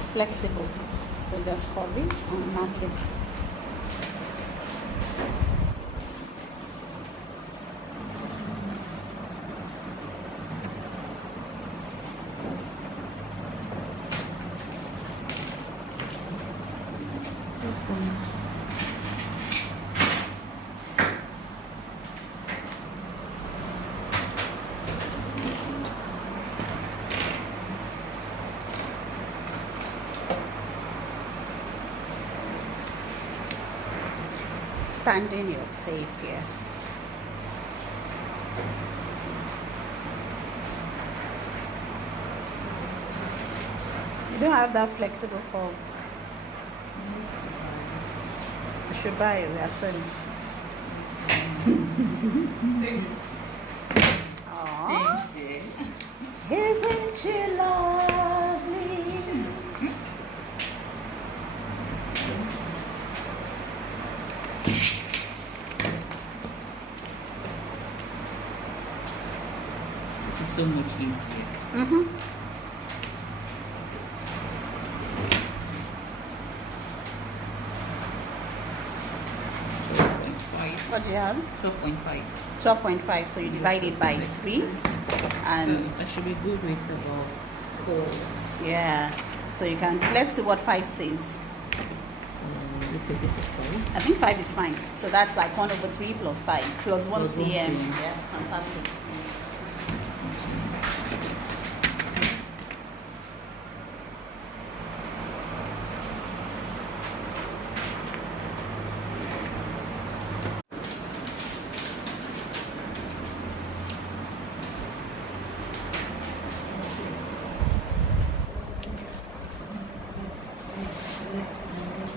it's flexible, so just curve it and mark it. Standing your tape here. You don't have that flexible curve. You should buy it. We are selling. Aww. Isn't she lovely? This is so much easier. Mm-hmm. What do you have? 12.5. 12.5. So you divide it by 3. And So I should be good with about 4. yeah. So you can, let's see what 5 says. Okay, this is 5. I think 5 is fine. So that's like 1/3 plus 5 plus 1 Plus 1 cm. cm. Yeah, fantastic.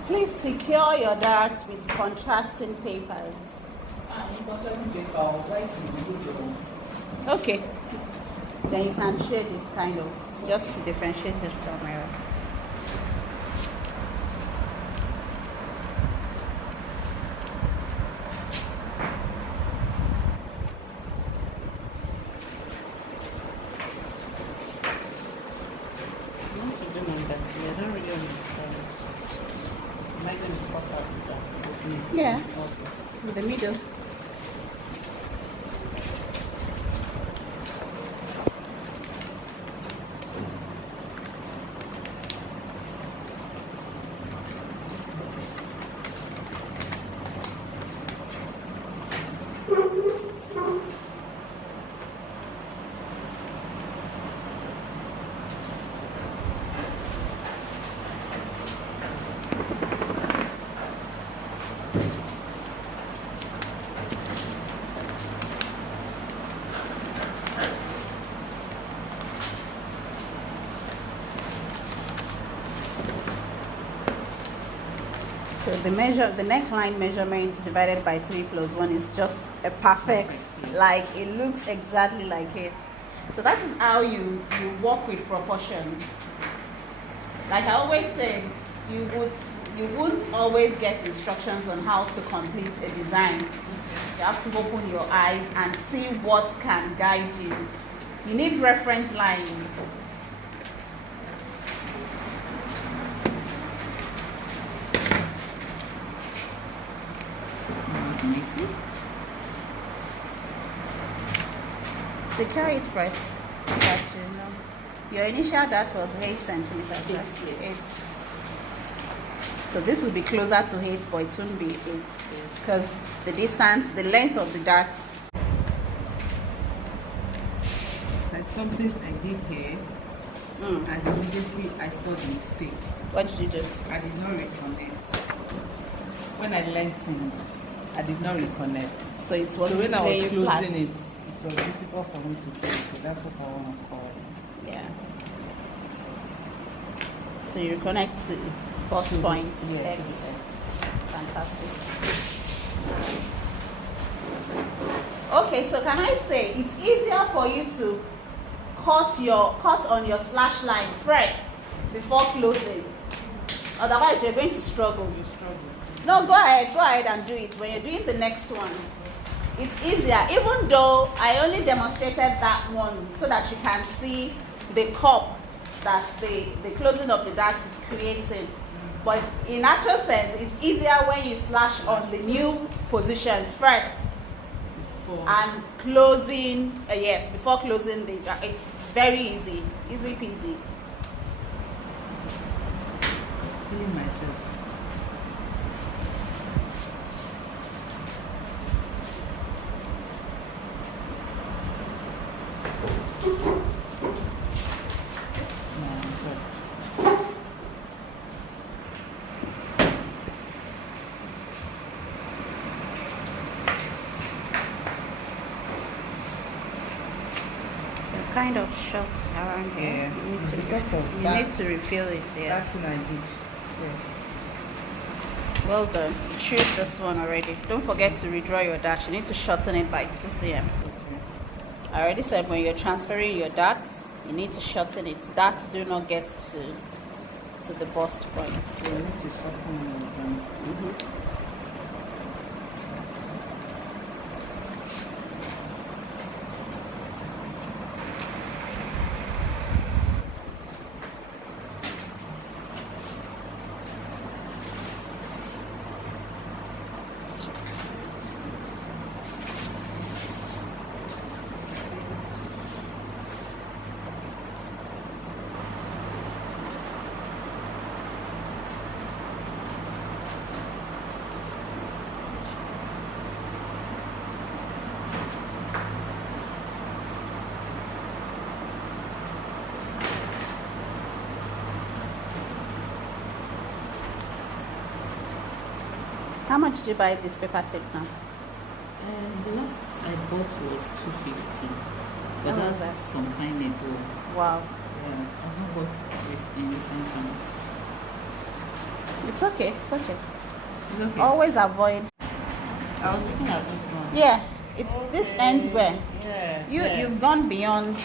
Please secure your darts with contrasting papers. Okay. Then you can shade it kind of, just to differentiate it from error. I want to do my back. I don't really understand. Am I going to cut out the dart? Yeah. Okay. In the middle. So the neckline measurements divided by 3 plus 1 is just a perfect, like it looks exactly like it. So that is how you work with proportions. Like I always say, you wouldn't always get instructions on how to complete a design. You have to open your eyes and see what can guide you. You need reference lines. Secure it first, that you know. Your initial dart was 8 centimeters. Yes. So this will be closer to 8, but it won't be 8 because the distance, the length of the darts. There's something I did here, and immediately I saw the mistake. What did you do? I did not reconnect. When I lengthened, I did not reconnect. So it was So when I was laying closing flat. it was difficult for me to do. So that's what I want to call it. Yeah. So you reconnect to first point yes, X. Fantastic. Okay, so can I say it's easier for you to cut on your slash line first before closing. Otherwise, you're going to struggle. You struggle. No, go ahead and do it. When you're doing the next one, it's easier. Even though I only demonstrated that one so that you can see the cup that the closing of the darts is creating. But in actual sense, it's easier when you slash on the new position first and closing, yes, before closing the, it's very easy peasy. I'm killing myself. Kind of short around here. Yeah, You need to refill it. Yes. That's what I did. Yes. Well done. You choose this one already. Don't forget to redraw your dart. You need to shorten it by 2 cm. Okay. I already said when you're transferring your darts, you need to shorten it. Darts do not get to the bust point. So you need to shorten it. How much did you buy this paper tape now? The last I bought was 250, but When was that's that? some time ago. Wow. Yeah, I've not bought in recent times. It's okay. It's okay. It's okay. Always avoid. I was looking at this one. Yeah. It's this ends where Yeah. you've gone beyond.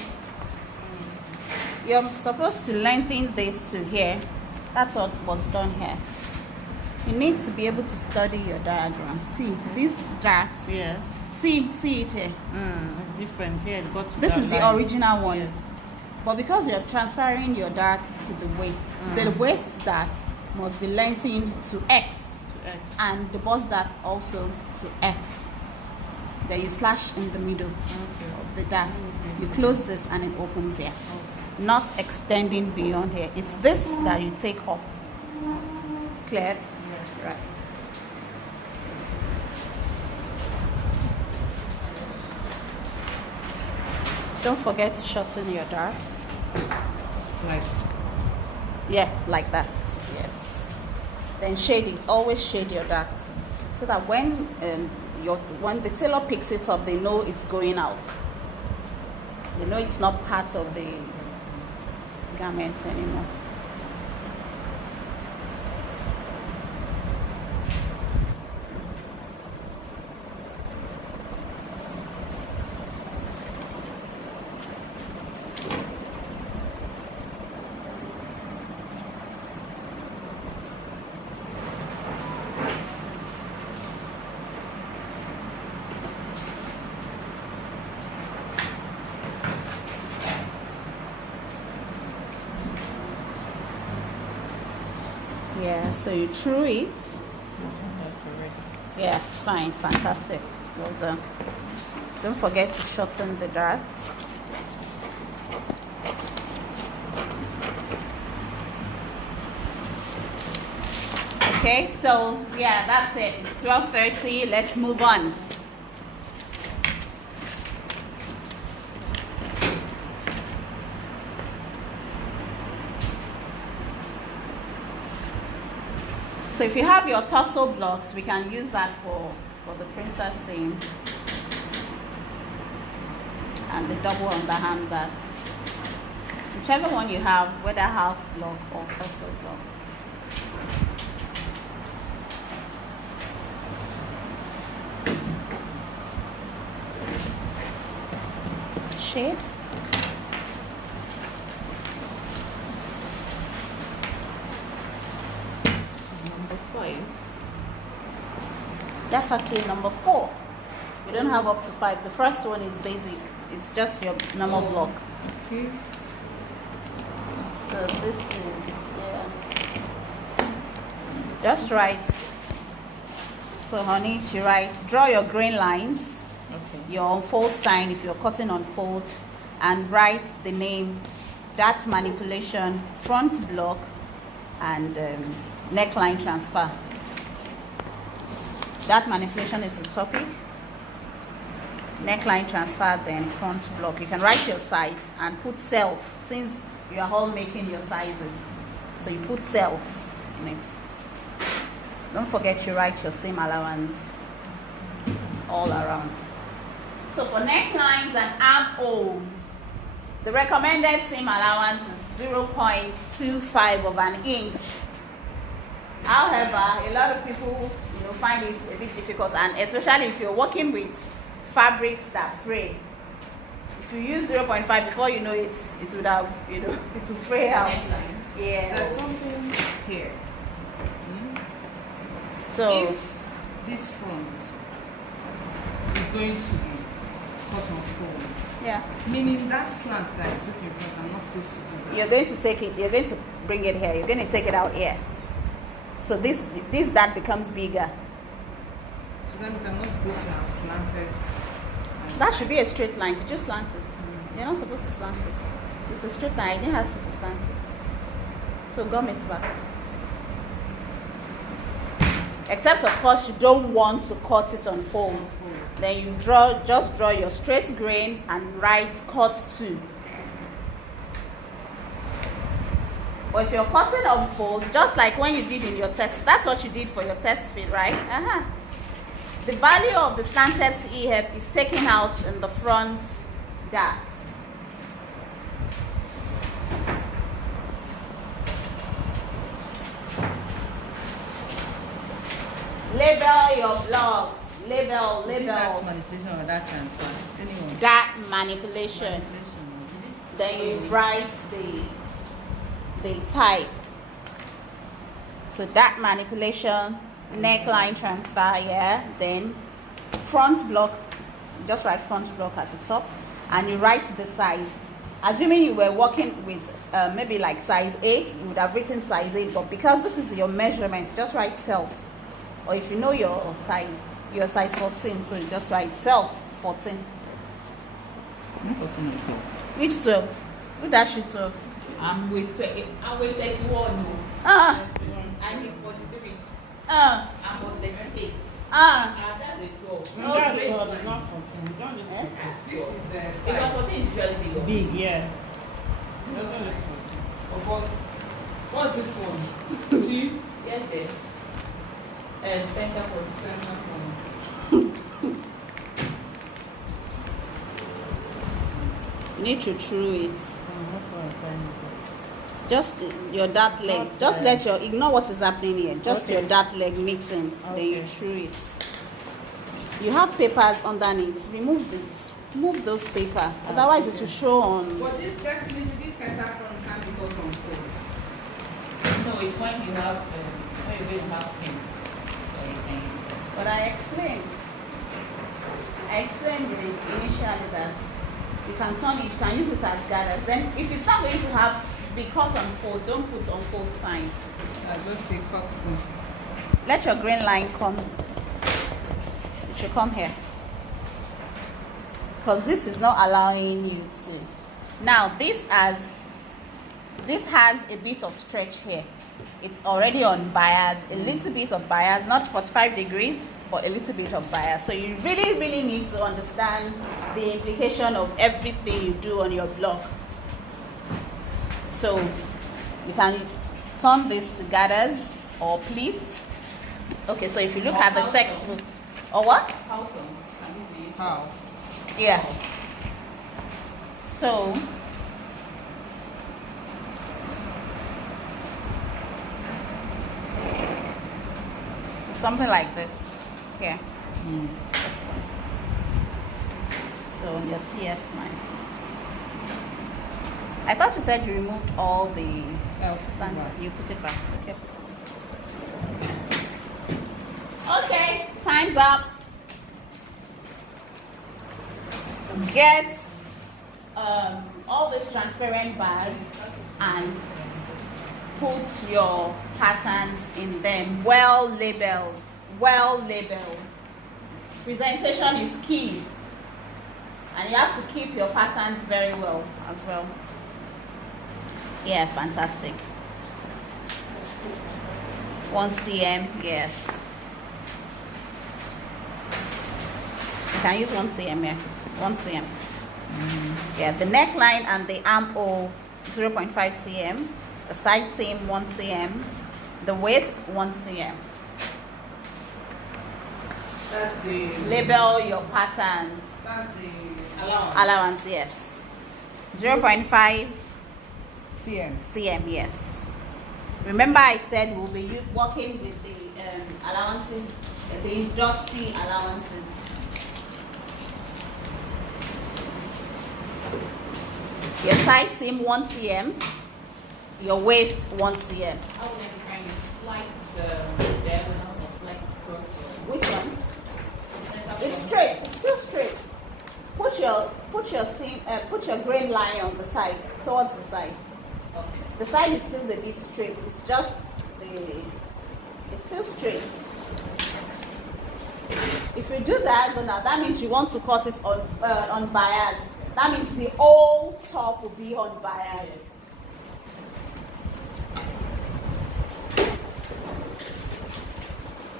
You're supposed to lengthen this to here. That's what was done here. You need to be able to study your diagram. See, these darts. Yeah. See it here. It's different. Yeah, it got to This that is the line. original one. Yes. But because you're transferring your darts to the waist, the waist dart must be lengthened to X, To X. and the bust dart also to X. Then you slash in the middle of the dart. Okay. You close this and it opens here. Not extending beyond here. It's this that you take up. Clear? Right. Don't forget to shorten your darts. Like, Yeah, like that. Yes. Then shade it. Always shade your dart, so that when when the tailor picks it up, they know it's going out. They know it's not part of the garment anymore. Yeah, so you threw it. that's already. Yeah, it's fine. Fantastic. Well done. Don't forget to shorten the darts. Okay, so yeah, that's it. It's 12:30. Let's move on. So if you have your torso blocks, we can use that for the princess seam and the double underhand darts. Whichever one you have, whether half block or torso block. Shade. Number 5. That's actually number 4. You don't have up to 5. The first one is basic. It's just your normal block. Okay. 7. So this is, just write. So honey, to write, draw your grain lines, your unfold sign if you're cutting unfold, and write the name, that manipulation, front block, and neckline transfer. That manipulation is the topic. Neckline transfer, then front block. You can write your size and put self, since you are all making your sizes. So you put self in it. Don't forget you write your seam allowance all around. So for necklines and armholes, the recommended seam allowance is 0.25 of an inch. However, a lot of people find it a bit difficult, and especially if you're working with fabrics that fray. If you use 0.5, before you know it, it would have, it will fray out. Yeah. There's something here. So if this front is going to be cut on fold, yeah, meaning that slant that is looking in front, I'm not supposed to do that. You're going to take it. You're going to bring it here. You're going to take it out here. So this that becomes bigger. So that means I'm not supposed to have slanted. That should be a straight line. Did you slant it? You're not supposed to slant it. It's a straight line. I didn't ask you to slant it. So gum it back. Except of course you don't want to cut it on fold. Then you just draw your straight grain and write cut 2. But if you're cutting on fold, just like when you did in your test, that's what you did for your test fit, right? The value of the slanted CEF is taken out in the front dart. Label your blocks. Label. That manipulation or that transfer? Anyone? That manipulation. Then you write the type. So that manipulation, neckline transfer, then front block, just write front block at the top, and you write the size. Assuming you were working with maybe like size 8, you would have written size 8, but because this is your measurement, just write self. Or if you know your size 14, so you just write self 14. 14 or 12. Which 12? Who dash you 12? I'm with 31. Ah. I need 43. Ah. I'm with 38. Ah. That's a 12. No, that's 12, it's not 14. You don't need 14. This This is because 14 is usually bigger. big, yeah. It doesn't look 14. Of course. What's this one? 2? Yes, there. Center point. You need to true it. That's what I'm trying to Just your dart leg. Just let your ignore what is happening here. Just your dart leg mixing. Then you true it. You have papers underneath. Remove it. Remove those paper. Otherwise, it will show on. But this definitely, this center front can't be cut on fold. No, it's when you have when you really have seam. But I explained initially that you can turn it, you can use it as gathers. Then if it's not going to have be cut on fold, don't put on fold sign. I'll just say cut 2. Let your grain line come. It should come here. Because this is not allowing you to. Now this has a bit of stretch here. It's already on bias, a little bit of bias, not 45 degrees, but a little bit of bias. So you really need to understand the implication of everything you do on your block. So you can turn this to gathers or pleats. Okay, so if you look at the textbook, or what? How come? I use the How? Yeah. So something like this here. This one. So on your CF line. I thought you said you removed all the slants. You put it back. Okay. Okay, time's up. Get all this transparent bag and put your patterns in them. Well labeled. Well labeled. Presentation is key. And you have to keep your patterns very well as well. Yeah, fantastic. 1 cm, yes. You can use 1 cm here. 1 cm. Yeah, the neckline and the armhole 0.5 cm. The side seam 1 cm. The waist 1 cm. That's the Label your patterns. That's the allowance. Allowance, yes. 0.5 CM. cm, yes. Remember I said we'll be working with the allowances, the industry allowances. Your side seam 1 cm, your waist 1 cm. How would I define the slight diagonal or slight cross? Which one? It's straight. It's still straight. Put your seam. Put your grain line on the side, towards the side. Okay. The side is still a bit straight. It's just it's still straight. If you do that, then that means you want to cut it on bias. That means the whole top will be on bias.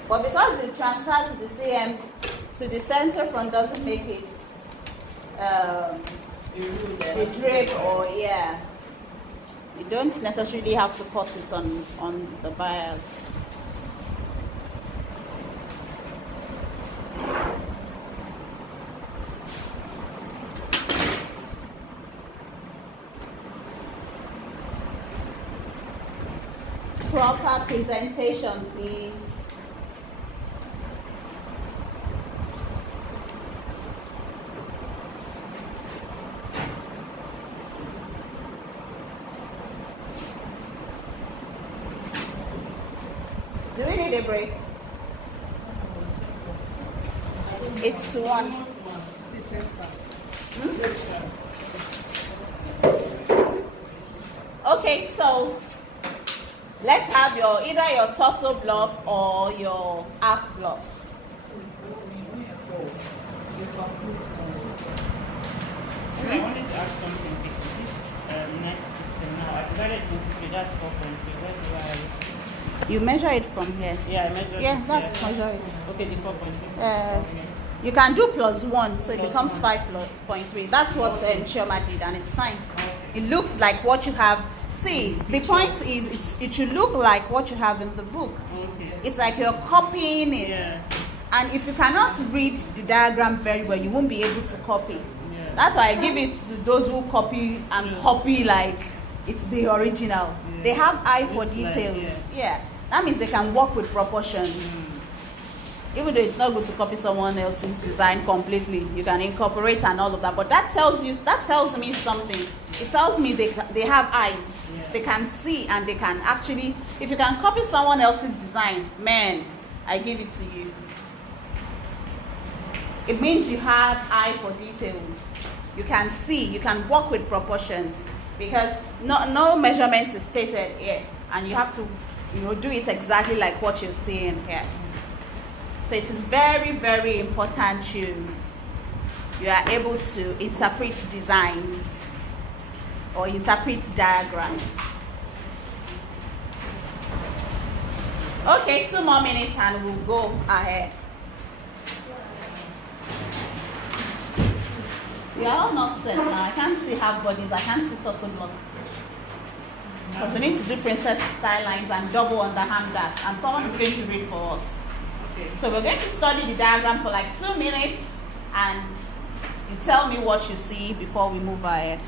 But because the transfer to the CM to the center front doesn't make it a drape, or yeah, you don't necessarily have to cut it on the bias. Proper presentation, please. Do we need a break? It's to 1. This next time. Okay, so let's have either your torso block or your half block. I wanted to ask something. This neck system now, I divided it into 3. That's 4.3. Where do I? You measure it from here. Yeah, I measured Yeah, it. that's measure it. Okay, the 4.3. You can do +1, so it Plus becomes 1. 5.3. That's what Chioma did, and it's fine. It looks like what you have. See, the point is, it should look like what you have in the book. Okay. It's like you're copying it. Yeah. And if you cannot read the diagram very well, you won't be able to copy. Yeah. That's why I give it to those who copy and copy like it's the original. Yeah. They have eye for Looks like, details. Yeah. That means they can work with proportions. Even though it's not good to copy someone else's design completely, you can incorporate and all of that. But that tells me something. It tells me they have eyes. Yeah. They can see, and they can actually, if you can copy someone else's design, man, I give it to you. It means you have eye for details. You can see, you can work with proportions, because no measurement is stated here, and you have to do it exactly like what you're seeing here. So it is very, very important you are able to interpret designs or interpret diagrams. Okay, 2 more minutes and we'll go ahead. We are all not set now. I can't see half bodies. I can't see torso block. Because we need to do princess style lines and double underarm that. And someone is going to read for us. So we're going to study the diagram for like 2 minutes, and you tell me what you see before we move ahead.